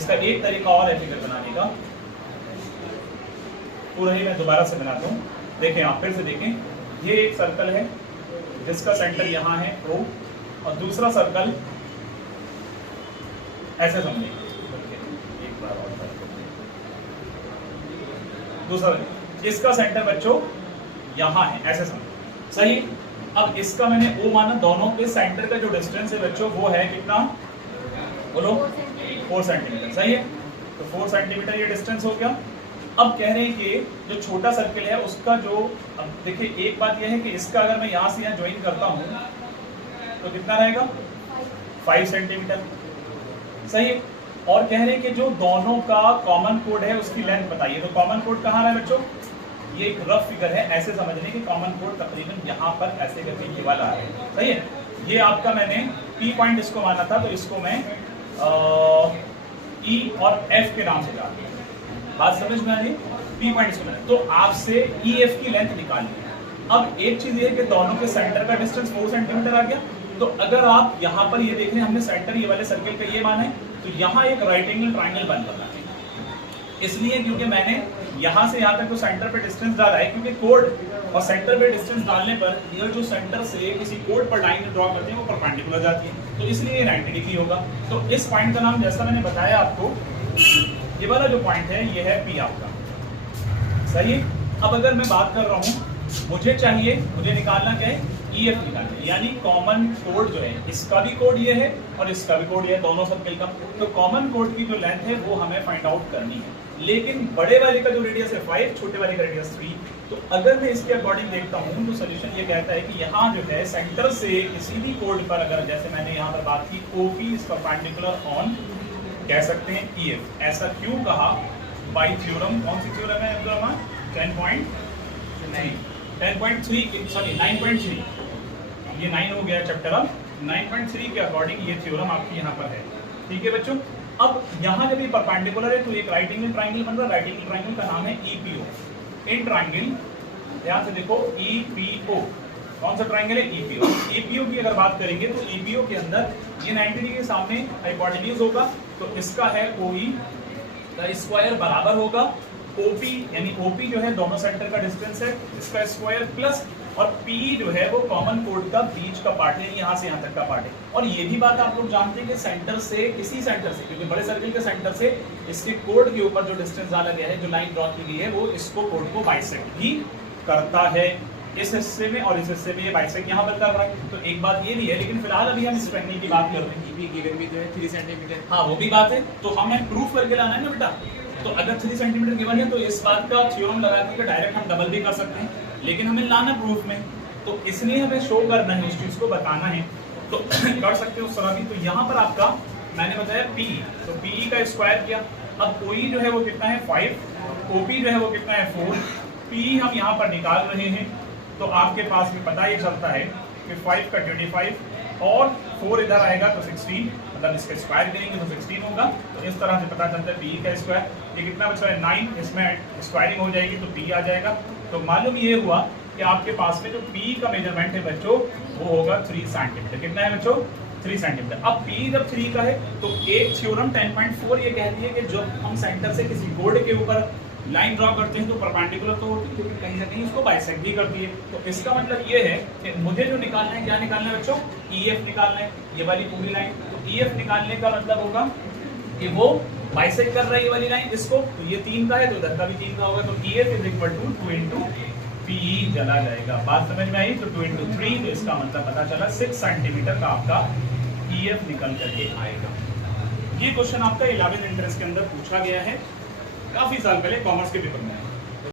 इसका एक तरीका और है फिगर बनाने का, पूरा ही मैं दोबारा से बनाता हूँ। देखें आप फिर से देखें, ये एक सर्कल है जिसका सेंटर यहाँ है O, और दूसरा सर्कल ऐसे समझें, एक बार और दूसरा, इसका सेंटर बच्चों यहाँ है, ऐसे समझो, सही। अब इसका मैंने O माना, दोनों के सेंटर का जो डिस्टेंस है बच्चों वो है कितना, बोलो 4 सेंटीमीटर, सही है। तो 4 सेंटीमीटर ये डिस्टेंस हो गया। अब कह रहे हैं कि जो छोटा सर्कल है उसका जो, अब देखिए एक बात यह है कि इसका अगर मैं यहाँ से यहाँ ज्वाइन करता हूँ तो कितना रहेगा, 5 सेंटीमीटर, सही है। और कह रहे हैं कि जो दोनों का कॉमन कोड है उसकी लेंथ बताइए। तो कॉमन कोड कहाँ रहा है बच्चों, ये एक रफ फिगर है, ऐसे समझने की कॉमन कोड तकरीबन यहाँ पर ऐसे करके ये वाला है, सही है। ये आपका मैंने P पॉइंट इसको माना था, तो इसको मैं E और F के नाम से जानता हूँ, बात समझ में आ रही, P पॉइंट इसको मैंने, तो आपसे EF की लेंथ निकालनी है। अब एक चीज ये है कि दोनों के सेंटर का डिस्टेंस 4 सेंटीमीटर आ गया। तो अगर आप यहाँ पर ये देख रहे हैं, हमने सेंटर ये वाले सर्कल का ये माना है, तो यहाँ एक राइट एंगल ट्राइंगल बन रहा है, इसलिए क्योंकि मैंने यहाँ से यहाँ तक तो सेंटर पे डिस्टेंस डाला है, क्योंकि कोड और सेंटर पे डिस्टेंस डालने पर ये जो सेंटर से किसी कोड पर लाइन ड्रॉ करते हैं वो परपेंडिकुलर जाती है, तो इसलिए ये 90 डिग्री होगा। तो इस पॉइंट का नाम जैसा मैंने बताया आपको, ये वाला जो पॉइंट है ये है P आपका, सही है। अब अगर मैं बात कर रहा हूँ, मुझे चाहिए, मुझे निकालना क्या है, EF निकालना है, यानी कॉमन कोड जो है, इसका भी कोड ये है और इसका भी कोड ये है, दोनों सर्कल का। तो कॉमन कोड की जो लेंथ है वो हमें फाइंड आउट करनी है, लेकिन बड़े वाले का जो रेडियस है 5, छोटे वाले का रेडियस 3। तो अगर मैं इसके अकॉर्डिंग देखता हूँ तो सोल्यूशन ये कहता है कि यहाँ जो है सेंटर से किसी भी कोड पर, अगर जैसे मैंने यहाँ पर बात की OP इज परपेंडिकुलर ऑन, कह सकते हैं EF। ऐसा क्यों कहा, बाय थ्योरम, कौन सी थ्योरम है 9.3, ये 9 हो गया चैप्टर। अब 9.3 के अकॉर्डिंग ये थ्योरम आपकी यहाँ पर है, ठीक है बच्चों। अब यहाँ जब ये परपेंडिकुलर है तो एक राइट एंगल ट्राइंगल बन रहा है, राइट एंगल ट्राइंगल का नाम है EPO। इन ट्राइंगल, ध्यान से देखो, EPO कौन सा ट्राइंगल है, EPO। EPO की अगर बात करेंगे तो EPO के अंदर ये 90 डिग्री के सामने हाइपोटेन्यूज होगा, तो इसका है OE का स्क्वायर बराबर होगा OP, यानी OP जो है दोनों सेंटर का डिस्टेंस है, इसका स्क्वायर प्लस, और P जो है वो कॉमन कोड का बीच का पार्ट है, यहाँ से यहाँ तक का पार्ट है। और ये भी बात आप लोग जानते हैं कि सेंटर से, किसी सेंटर से, क्योंकि बड़े सर्कल के सेंटर से इसके कोड के ऊपर जो डिस्टेंस डाला गया है, जो लाइन ड्रॉ की गई है, वो इसको कोड को बाइसेक्ट भी करता है। इस हिस्से में और इस हिस्से में ये बाइसेक्ट यहाँ पर कर रहा है, तो एक बात ये भी है। लेकिन फिलहाल अभी हम इस ट्रायंगल की बात कर रहे हैं, EP गिवन भी जो है 3 सेंटीमीटर, हाँ वो भी बात है, तो हमें प्रूफ करके लाना है ना बेटा। तो अगर 3 सेंटीमीटर गिवन है तो इस बात का थ्योरम लगा के डायरेक्ट हम डबल भी कर सकते हैं, लेकिन हमें लाना प्रूफ में, तो इसलिए हमें शो करना है, इस चीज को बताना है, तो कर सकते हो उस तरह भी। तो यहाँ पर आपका मैंने बताया P, तो PE का स्क्वायर किया। अब OE जो है वो कितना है 5, OP जो है वो कितना है 4, PE हम यहाँ पर निकाल रहे हैं, तो आपके पास भी पता ये चलता है कि 5 का 25 और 4 इधर आएगा तो 16, मतलब इसका स्क्वायर करेंगे तो 16 होगा। तो इस तरह से पता चलता है PE का स्क्वायर, ये कितना बचा है 9, इसमें स्क्वायरिंग हो जाएगी तो P आ जाएगा। तो मालूम ये हुआ कि आपके पास में जो P का मेजरमेंट है बच्चों वो होगा 3 सेंटीमीटर। कितना है बच्चों, 3 सेंटीमीटर। अब P जब 3 का है तो एक थ्योरम 10.4 ये कहती है कि जब हम सेंटर से किसी कोड के ऊपर लाइन ड्रॉ करते हैं तो परपेंडिकुलर तो होती है, लेकिन कहीं ना कहीं उसको बाइसेक्ट भी करती है। तो इसका मतलब ये है कि मुझे जो निकालना है, क्या निकालना है बच्चों, EF निकालना है, ये वाली पूरी लाइन। तो EF निकालने का मतलब होगा कि वो बाइसेक्ट कर रहा है ये वाली लाइन इसको, तो ये 3 का है तो इधर का भी 3 का होगा, तो EF is equal to 2 into PE चला जाएगा। बात समझ में आई, तो 2 इंटू 3, तो इसका मतलब पता चला 6 सेंटीमीटर का आपका EF निकल करके आएगा। ये क्वेश्चन आपका 11th इंटरेस्ट के अंदर पूछा गया है, काफी साल पहले कॉमर्स के पेपर में।